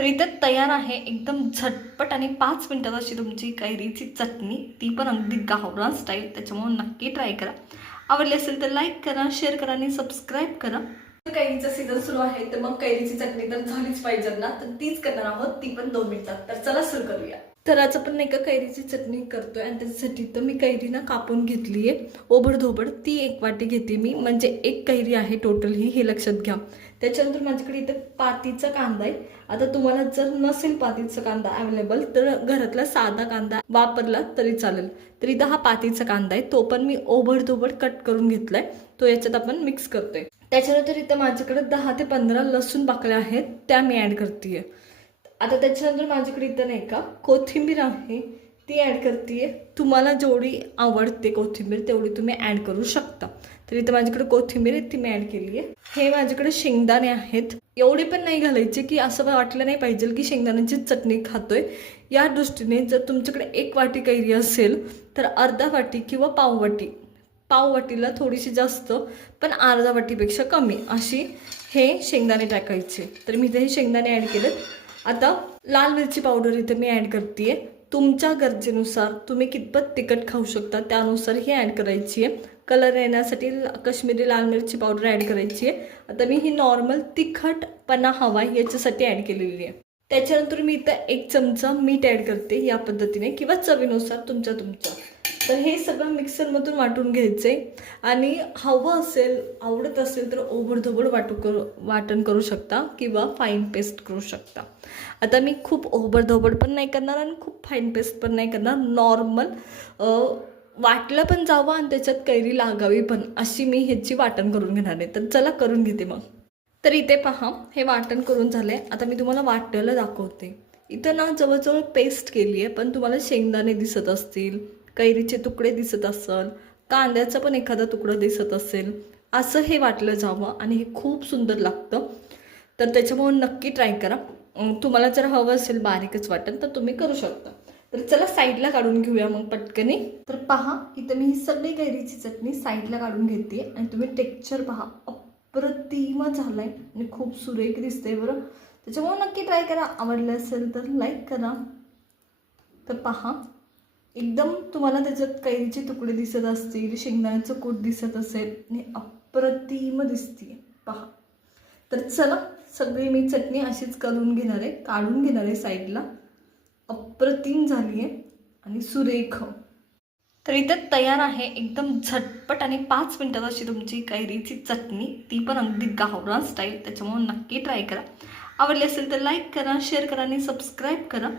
तर इथे तयार आहे एकदम झटपट आणि 5 मिनिटात अशी तुमची कैरीची चटणी, ती पण अगदी गावरान स्टाईल. त्याच्यामुळे नक्की ट्राय करा. आवडली असेल तर लाईक करा, शेअर करा आणि सबस्क्राईब करा. कैरीचा सीझन सुरू आहे तर मग कैरीची चटणी तर झालीच पाहिजे ना, तर तीच करणार आहोत, ती पण 2 मिनिटात. तर चला सुरू करूया. तर आज आपण नाही का कैरीची चटणी करतोय आणि त्याच्यासाठी तर मी कैरी ना कापून घेतली आहे ओबडधोबड. ती 1 वाटी घेते मी, म्हणजे 1 कैरी आहे टोटल ही, हे लक्षात घ्या. त्याच्यानंतर माझ्याकडे इथे पातीचा कांदा आहे. आता तुम्हाला जर नसेल पातीचा कांदा अवेलेबल तर घरातला साधा कांदा वापरला तरी चालेल. तर इथं हा पातीचा कांदा आहे, तो पण मी ओबडधोबड कट करून घेतलाय. तो याच्यात आपण मिक्स करतोय. त्याच्यानंतर इथं माझ्याकडे 10 ते 15 लसूण पाकळ्या आहेत, त्या मी ॲड करते. आता त्याच्यानंतर माझ्याकडे इथं नाही का कोथिंबीर आहे, ती ॲड करते. तुम्हाला जेवढी आवडते कोथिंबीर तेवढी तुम्ही ॲड करू शकता. तर इथं माझ्याकडे कोथिंबीर आहे, ती मी ॲड केली आहे. हे माझ्याकडे शेंगदाणे आहेत. एवढे पण नाही घालायचे की असं वाटलं नाही पाहिजे की शेंगदाण्याची चटणी खातोय. या दृष्टीने जर तुमच्याकडे 1 वाटी कैरी असेल तर अर्धा वाटी किंवा पाव वाटीला थोडीशी जास्त, पण अर्धा वाटीपेक्षा कमी अशी हे शेंगदाणे टाकायचे. तर मी इथे हे शेंगदाणे ॲड केलेत. आता लाल मिरची पावडर इथे मी ॲड करते. तुमच्या गरजेनुसार तुम्ही कितपत तिखट खाऊ शकता त्यानुसार ही ॲड करायची आहे. कलर येण्यासाठी काश्मीरी लाल मिरची पावडर ॲड करायची आहे. आता मी ही नॉर्मल तिखटपणा हवा याच्यासाठी ॲड केलेली आहे. त्याच्यानंतर मी इथं 1 चमचा मीठ ॲड करते या पद्धतीने, किंवा चवीनुसार तुमच्या. तर हे सगळं मिक्सरमधून वाटून घ्यायचं आहे. आणि हवं असेल, आवडत असेल तर ओबडधोबड वाटण करू शकता किंवा फाईन पेस्ट करू शकता. आता मी खूप ओबडधोबड पण नाही करणार आणि खूप फाईन पेस्ट पण नाही करणार. नॉर्मल वाटलं पण जावं आणि त्याच्यात कैरी लागावी पण, अशी मी ह्याची वाटण करून घेणार आहे. तर चला करून घेते मग. तर इथे पहा, हे वाटण करून झाले. आता मी तुम्हाला वाटलेलं दाखवते. इथं ना जवळजवळ पेस्ट केली आहे, पण तुम्हाला शेंगदाणे दिसत असतील, कैरीचे तुकडे दिसत असेल, कांद्याचा पण एखादा तुकडा दिसत असेल. असं हे वाटलं जावं आणि हे खूप सुंदर लागतं. तर त्याच्यामुळे नक्की ट्राय करा. तुम्हाला जर हवं असेल बारीकच वाटण तर तुम्ही करू शकता. तर चला साईडला काढून घेऊया मग पटकनी. तर पहा, इथं मी ही सगळी कैरीची चटणी साईडला काढून घेते आणि तुम्ही टेक्स्चर पहा, अप्रतिम झालाय आणि खूप सुरेख दिसते बरं. त्याच्यामुळे नक्की ट्राय करा. आवडलं असेल तर लाईक करा. तर पहा, एकदम तुम्हाला त्याच्यात कैरीचे तुकडे दिसत असतील, शेंगदाण्याचं कूट दिसत असेल आणि अप्रतिम दिसते पहा. तर चला, सगळी मी चटणी अशीच करून घेणार आहे, काढून घेणार आहे साईडला. अप्रतिम झाली आहे आणि सुरेख. तर इथे तयार आहे एकदम झटपट आणि 5 मिनिटात अशी तुमची कैरीची चटणी, ती पण अगदी गावरान स्टाईल. त्याच्यामुळे नक्की ट्राय करा. आवडली असेल तर लाईक करा, शेअर करा आणि सबस्क्राईब करा.